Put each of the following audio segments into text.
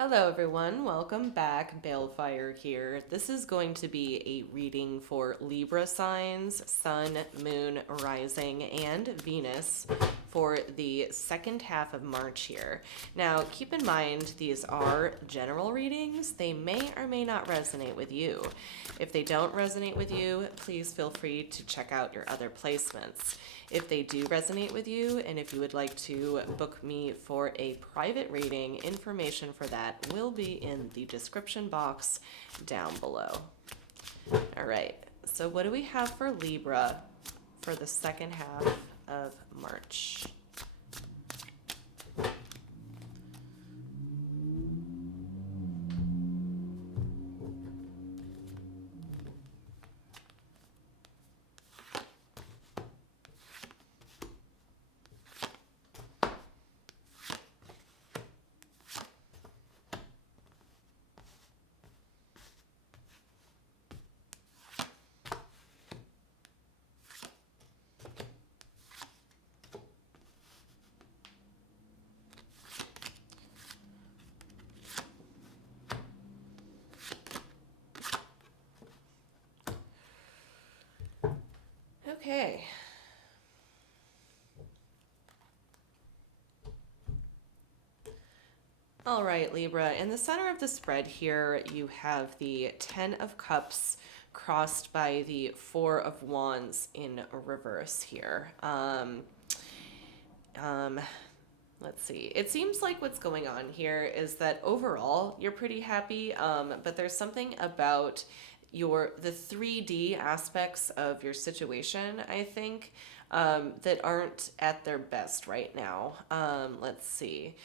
Hello everyone, welcome back. Balefire here. This is going to be a reading for Libra signs, Sun, Moon, Rising, and Venus for the second half of March here. Now, keep in mind these are general readings. They may or may not resonate with you. If they don't resonate with you, please feel free to check out your other placements. If they do resonate with you, and if you would like to book me for a private reading, information for that will be in the description box down below. All right, so what do we have for Libra for the second half of March? Okay. All right, Libra. In the center of the spread here, you have the Ten of Cups crossed by the Four of Wands in reverse here. Let's see. It seems like what's going on here is that overall you're pretty happy, but there's something about the 3D aspects of your situation, I think, that aren't at their best right now. Let's see.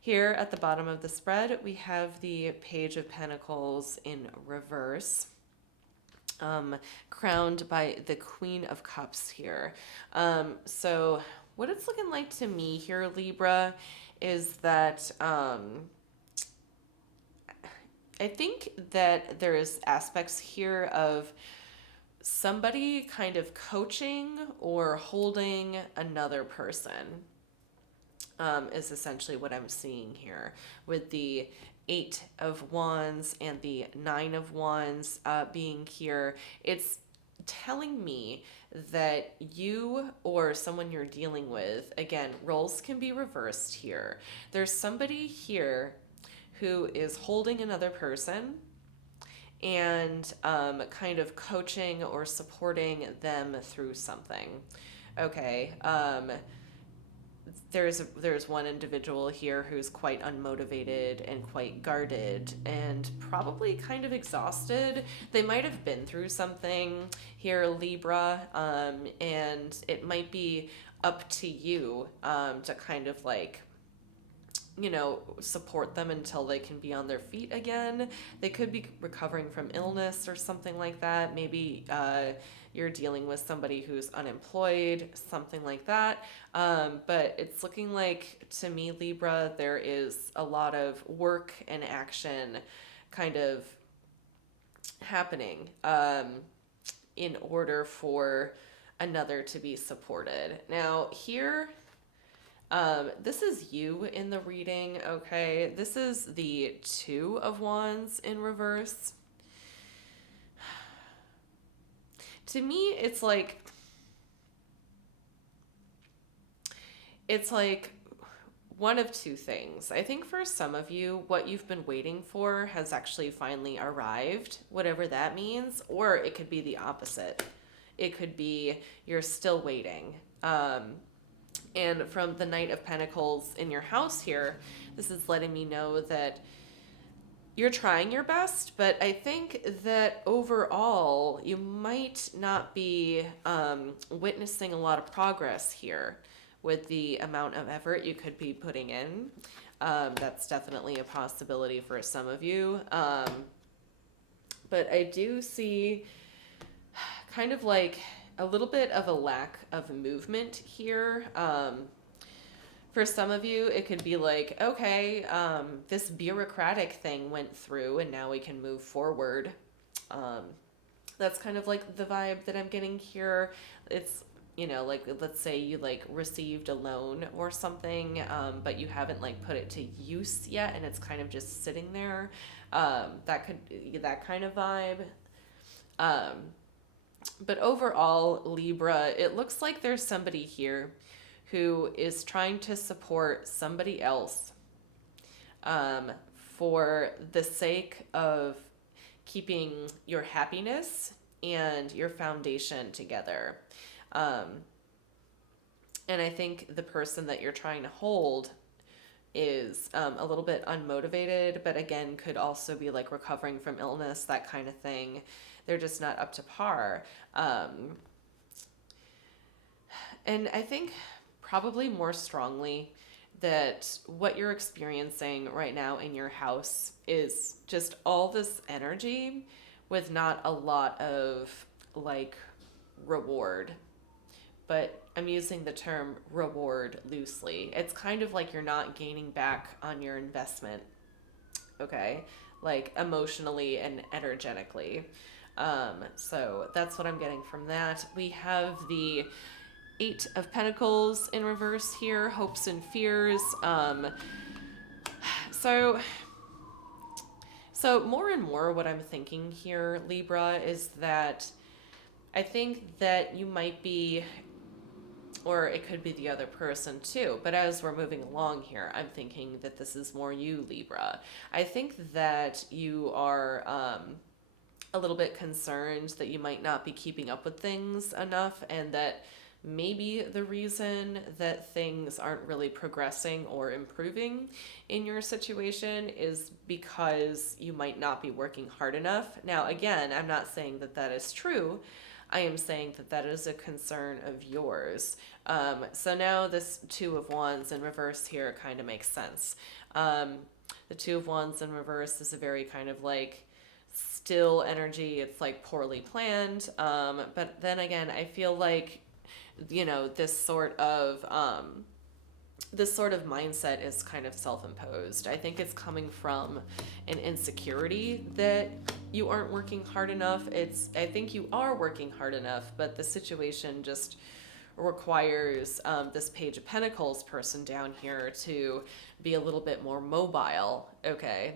Here at the bottom of the spread, we have the Page of Pentacles in reverse, crowned by the Queen of Cups here. So what it's looking like to me here, Libra, is that I think that there's aspects here of somebody kind of coaching or holding another person. Is essentially what I'm seeing here with the Eight of Wands and the Nine of Wands being here. It's telling me that you or someone you're dealing with, again, roles can be reversed here. There's somebody here who is holding another person and kind of coaching or supporting them through something. Okay. There's one individual here who's quite unmotivated and quite guarded and probably kind of exhausted. They might have been through something here, Libra, and it might be up to you to kind of support them until they can be on their feet again. They could be recovering from illness or something like that. Maybe you're dealing with somebody who's unemployed, something like that. But it's looking like, to me, Libra, there is a lot of work and action kind of happening in order for another to be supported. Now, here, this is you in the reading, okay? This is the Two of Wands in reverse. To me, it's like one of two things. I think for some of you, what you've been waiting for has actually finally arrived, whatever that means, or it could be the opposite. It could be you're still waiting. And from the Knight of Pentacles in your house here, this is letting me know that you're trying your best, but I think that overall you might not be witnessing a lot of progress here with the amount of effort you could be putting in. That's definitely a possibility for some of you. But I do see kind of like a little bit of a lack of movement here. For some of you, it could be like, okay, this bureaucratic thing went through and now we can move forward. That's kind of like the vibe that I'm getting here. It's you know, like let's say you like received a loan or something, but you haven't like put it to use yet, and it's kind of just sitting there. That could that kind of vibe. Um, but overall, Libra, it looks like there's somebody here who is trying to support somebody else, um, for the sake of keeping your happiness and your foundation together. Um, and I think the person that you're trying to hold is a little bit unmotivated, but again, could also be like recovering from illness, that kind of thing. They're just not up to par. And I think probably more strongly that what you're experiencing right now in your house is just all this energy with not a lot of like reward. But I'm using the term reward loosely. It's kind of like you're not gaining back on your investment, okay? Like emotionally and energetically. So that's what I'm getting from that. We have the Eight of Pentacles in reverse here, hopes and fears. So more and more what I'm thinking here, Libra, is that I think that you might be, or it could be the other person too, but as we're moving along here, I'm thinking that this is more you, Libra. I think that you are a little bit concerned that you might not be keeping up with things enough, and that maybe the reason that things aren't really progressing or improving in your situation is because you might not be working hard enough. Now, again, I'm not saying that that is true. I am saying that that is a concern of yours. So now this Two of Wands in reverse here kind of makes sense. The Two of Wands in reverse is a very kind of like still energy. It's like poorly planned. But then again, I feel like, you know, this sort of mindset is kind of self-imposed. I think it's coming from an insecurity that you aren't working hard enough. I think you are working hard enough, but the situation just requires this Page of Pentacles person down here to be a little bit more mobile, okay?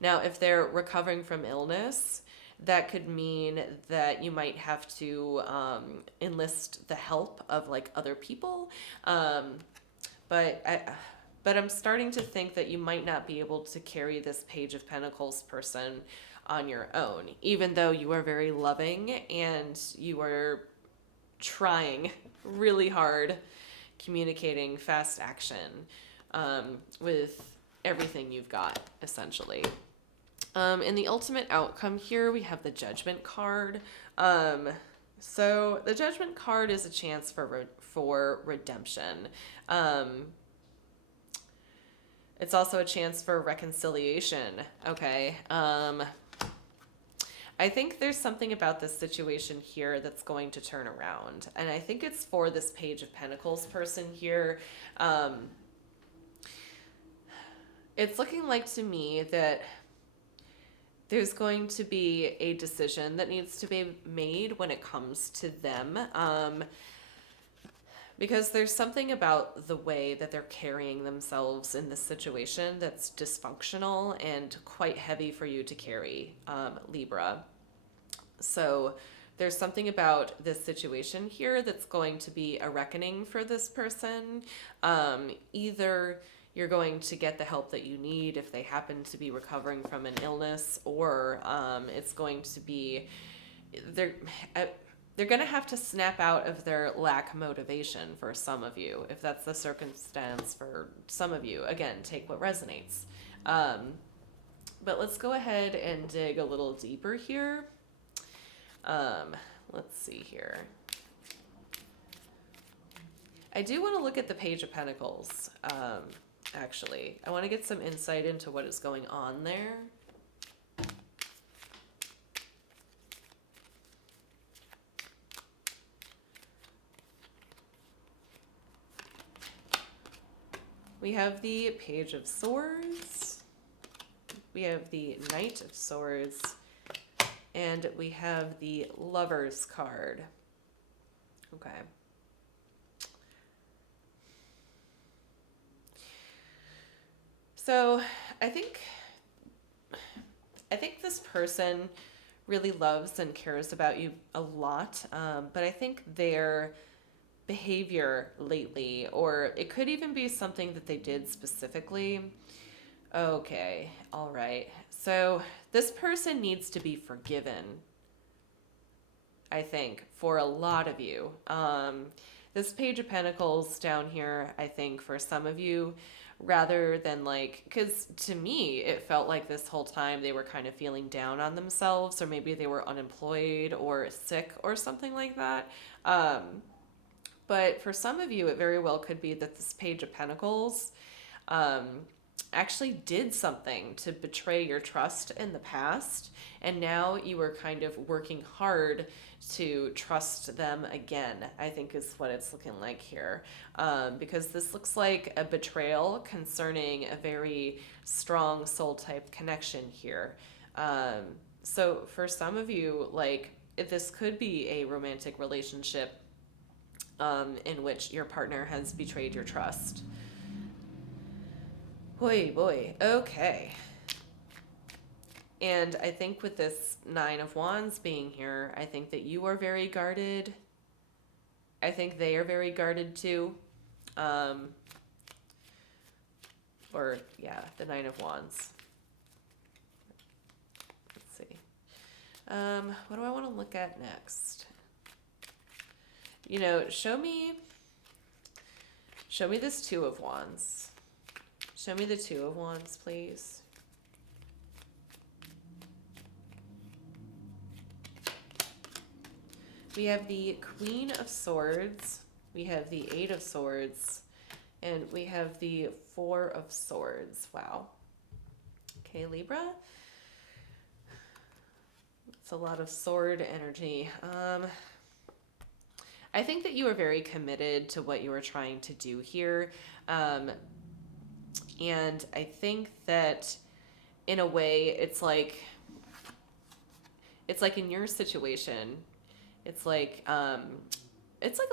Now, if they're recovering from illness, that could mean that you might have to enlist the help of like other people. But I'm starting to think that you might not be able to carry this Page of Pentacles person on your own, even though you are very loving and you are trying really hard, communicating fast action with everything you've got, essentially. In the ultimate outcome here, we have the Judgment card. So the Judgment card is a chance for redemption. It's also a chance for reconciliation. Okay. I think there's something about this situation here that's going to turn around, and I think it's for this Page of Pentacles person here. It's looking like to me that there's going to be a decision that needs to be made when it comes to them, because there's something about the way that they're carrying themselves in this situation that's dysfunctional and quite heavy for you to carry, Libra. So there's something about this situation here that's going to be a reckoning for this person. Either you're going to get the help that you need if they happen to be recovering from an illness, or it's going to be, they're going to have to snap out of their lack of motivation for some of you, if that's the circumstance for some of you. Again, take what resonates. But let's go ahead and dig a little deeper here. Let's see here. I do want to look at the Page of Pentacles. Actually, I want to get some insight into what is going on there. We have the Page of Swords. We have the Knight of Swords. And we have the Lover's card. Okay. So I think I think this person really loves and cares about you a lot, but I think their behavior lately, or it could even be something that they did specifically. Okay, all right. So this person needs to be forgiven, I think, for a lot of you. This Page of Pentacles down here, I think, for some of you, rather than like, because to me, it felt like this whole time they were kind of feeling down on themselves, or maybe they were unemployed or sick or something like that. But for some of you, it very well could be that this Page of Pentacles um, actually did something to betray your trust in the past, and now you are kind of working hard to trust them again, I think is what it's looking like here. Because this looks like a betrayal concerning a very strong soul type connection here. So for some of you, like, this could be a romantic relationship in which your partner has betrayed your trust. Boy, okay. And I think with this Nine of Wands being here, I think that you are very guarded. I think they are very guarded too. Or, yeah, the Nine of Wands. Let's see. What do I want to look at next? You know, show me this Two of Wands. Show me the Two of Wands, please. We have the Queen of Swords, we have the Eight of Swords, and we have the Four of Swords. Wow. Okay, Libra. It's a lot of sword energy. I think that you are very committed to what you are trying to do here. And I think that in a way it's like in your situation, it's like a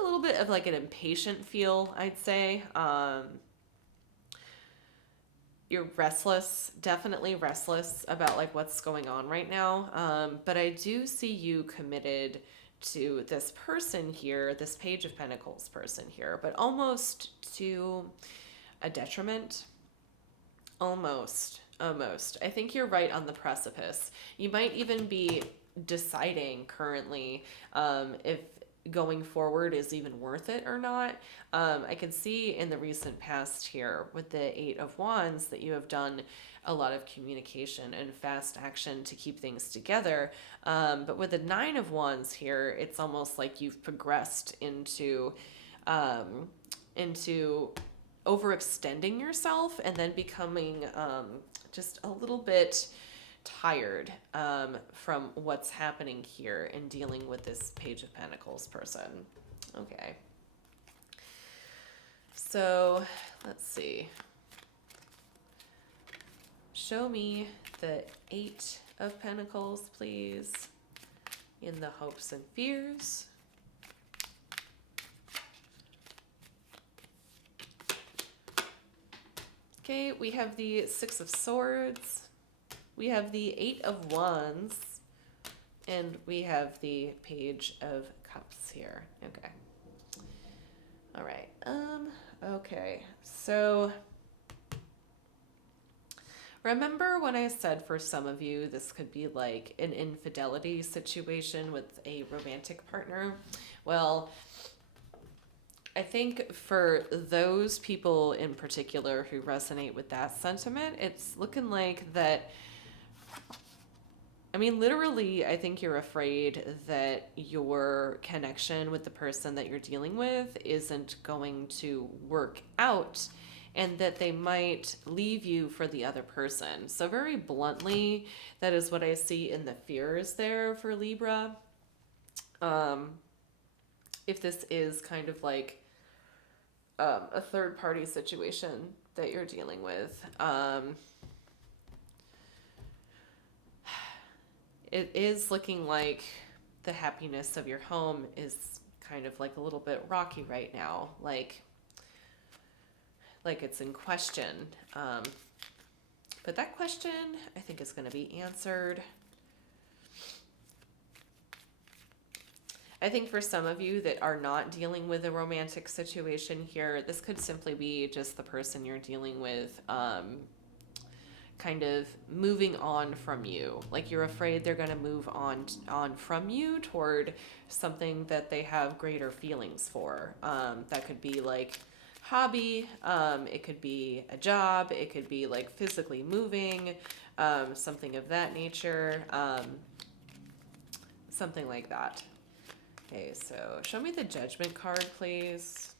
little bit of like an impatient feel, I'd say. You're restless, definitely restless about like what's going on right now. But I do see you committed to this person here, this Page of Pentacles person here, but almost to a detriment. Almost. I think you're right on the precipice. You might even be deciding currently if going forward is even worth it or not. I can see in the recent past here with the Eight of Wands that you have done a lot of communication and fast action to keep things together. But with the Nine of Wands here, it's almost like you've progressed into overextending yourself and then becoming just a little bit tired from what's happening here in dealing with this Page of Pentacles person. Okay. So let's see. Show me the Eight of Pentacles, please, in the hopes and fears. Okay, we have the Six of Swords, we have the Eight of Wands, and we have the Page of Cups here. Okay. All right. Okay. So remember when I said for some of you this could be like an infidelity situation with a romantic partner? Well, I think for those people in particular who resonate with that sentiment, it's looking like that. I mean, literally, I think you're afraid that your connection with the person that you're dealing with isn't going to work out and that they might leave you for the other person. So very bluntly, that is what I see in the fears there for Libra. If this is kind of like a third party situation that you're dealing with, it is looking like the happiness of your home is kind of like a little bit rocky right now, like it's in question. But that question, I think, is going to be answered. I think for some of you that are not dealing with a romantic situation here, this could simply be just the person you're dealing with kind of moving on from you. Like you're afraid they're going to move on from you toward something that they have greater feelings for. That could be like hobby, it could be a job, it could be like physically moving, something of that nature, something like that. Okay, so show me the Judgment card, please.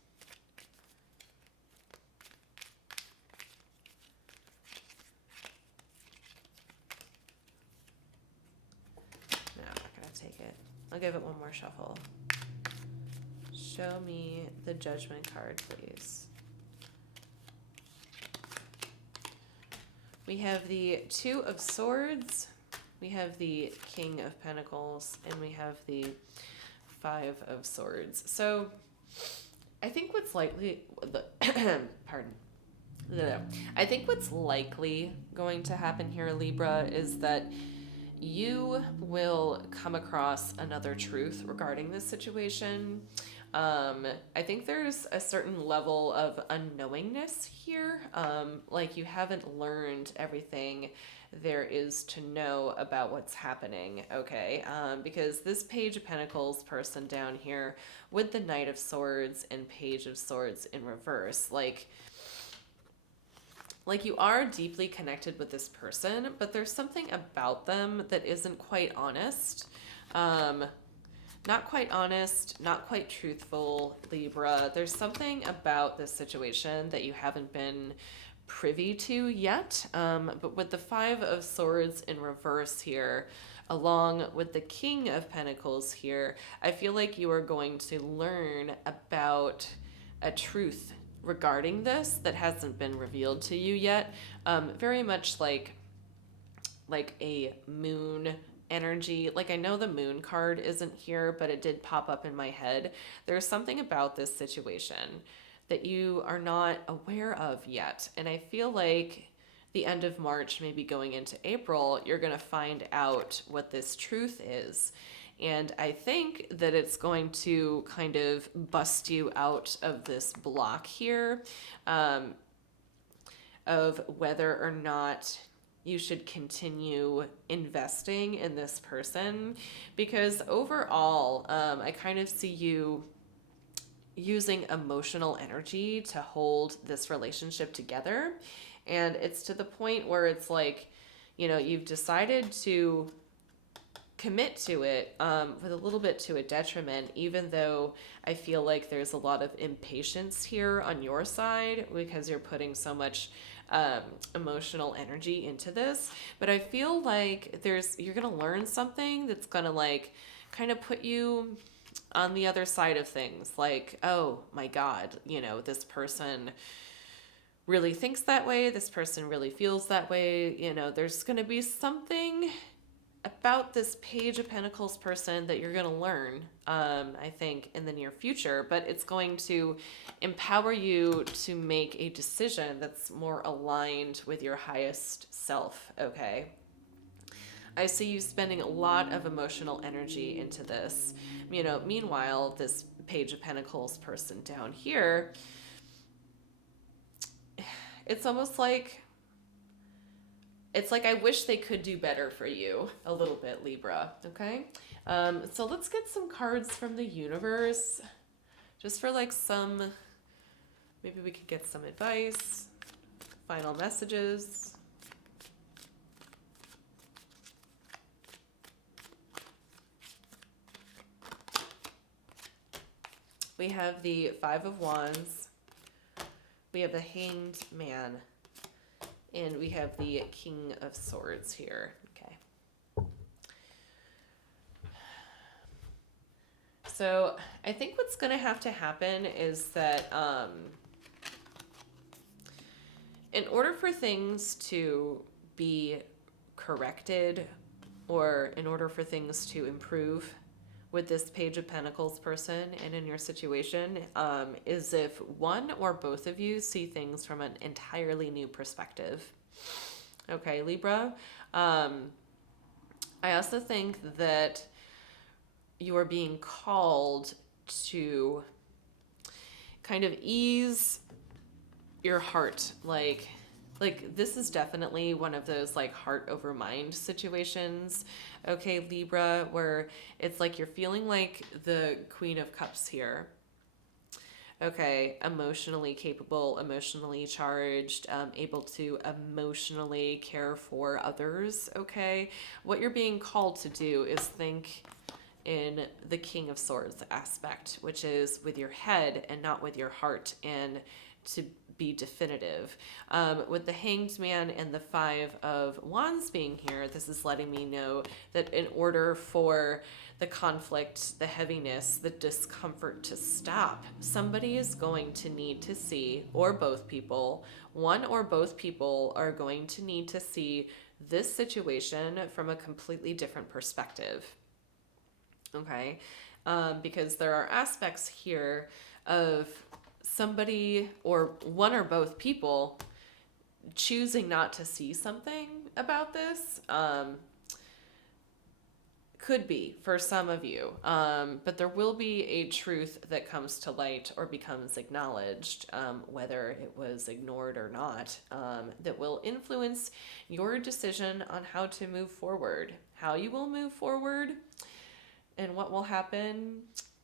No, I'm not going to take it. I'll give it one more shuffle. Show me the Judgment card, please. We have the Two of Swords, we have the King of Pentacles, and we have the Five of Swords. So I think what's likely, pardon. I think what's likely going to happen here, Libra, is that you will come across another truth regarding this situation. I think there's a certain level of unknowingness here. Like you haven't learned everything there is to know about what's happening, okay? Because this Page of Pentacles person down here with the Knight of Swords and Page of Swords in reverse, like you are deeply connected with this person, but there's something about them that isn't quite honest. Not quite honest, not quite truthful, Libra. There's something about this situation that you haven't been privy to yet. But with the Five of Swords in reverse here, along with the King of Pentacles here, I feel like you are going to learn about a truth regarding this that hasn't been revealed to you yet. Very much like a moon energy. Like I know the Moon card isn't here, but it did pop up in my head. There's something about this situation that you are not aware of yet. And I feel like the end of March, maybe going into April, you're going to find out what this truth is. And I think that it's going to kind of bust you out of this block here, of whether or not you should continue investing in this person. Because overall, I kind of see you using emotional energy to hold this relationship together. And it's to the point where it's like, you've decided to commit to it with a little bit to a detriment, even though I feel like there's a lot of impatience here on your side because you're putting so much emotional energy into this. But I feel like you're going to learn something that's going to kind of put you on the other side of things. Like, oh my God, this person really thinks that way. This person really feels that way. There's going to be something about this Page of Pentacles person that you're going to learn, I think, in the near future, but it's going to empower you to make a decision that's more aligned with your highest self, okay? I see you spending a lot of emotional energy into this. Meanwhile, this Page of Pentacles person down here, it's almost like, I wish they could do better for you a little bit, Libra, okay? So let's get some cards from the universe, just for maybe we could get some advice, final messages. We have the Five of Wands, we have the Hanged Man, and we have the King of Swords here. Okay. So I think what's going to have to happen is that in order for things to be corrected, or in order for things to improve with this Page of Pentacles person and in your situation, is if one or both of you see things from an entirely new perspective. Okay, Libra. Um, I also think that you are being called to kind of ease your heart. Like this is definitely one of those like heart over mind situations. Okay, Libra, where it's like you're feeling like the Queen of Cups here. Okay, emotionally capable, emotionally charged, able to emotionally care for others. Okay, what you're being called to do is think in the King of Swords aspect, which is with your head and not with your heart, and to be definitive. With the Hanged Man and the Five of Wands being here, this is letting me know that in order for the conflict, the heaviness, the discomfort to stop, somebody is going to need to see, or both people, one or both people are going to need to see this situation from a completely different perspective. Okay, because there are aspects here of somebody or one or both people choosing not to see something about this. Could be for some of you, but there will be a truth that comes to light or becomes acknowledged, whether it was ignored or not, that will influence your decision on how to move forward, how you will move forward, and what will happen.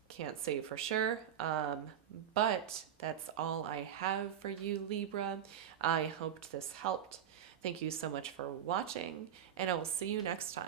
Can't say for sure, but that's all I have for you, Libra. I hoped this helped. Thank you so much for watching, and I will see you next time.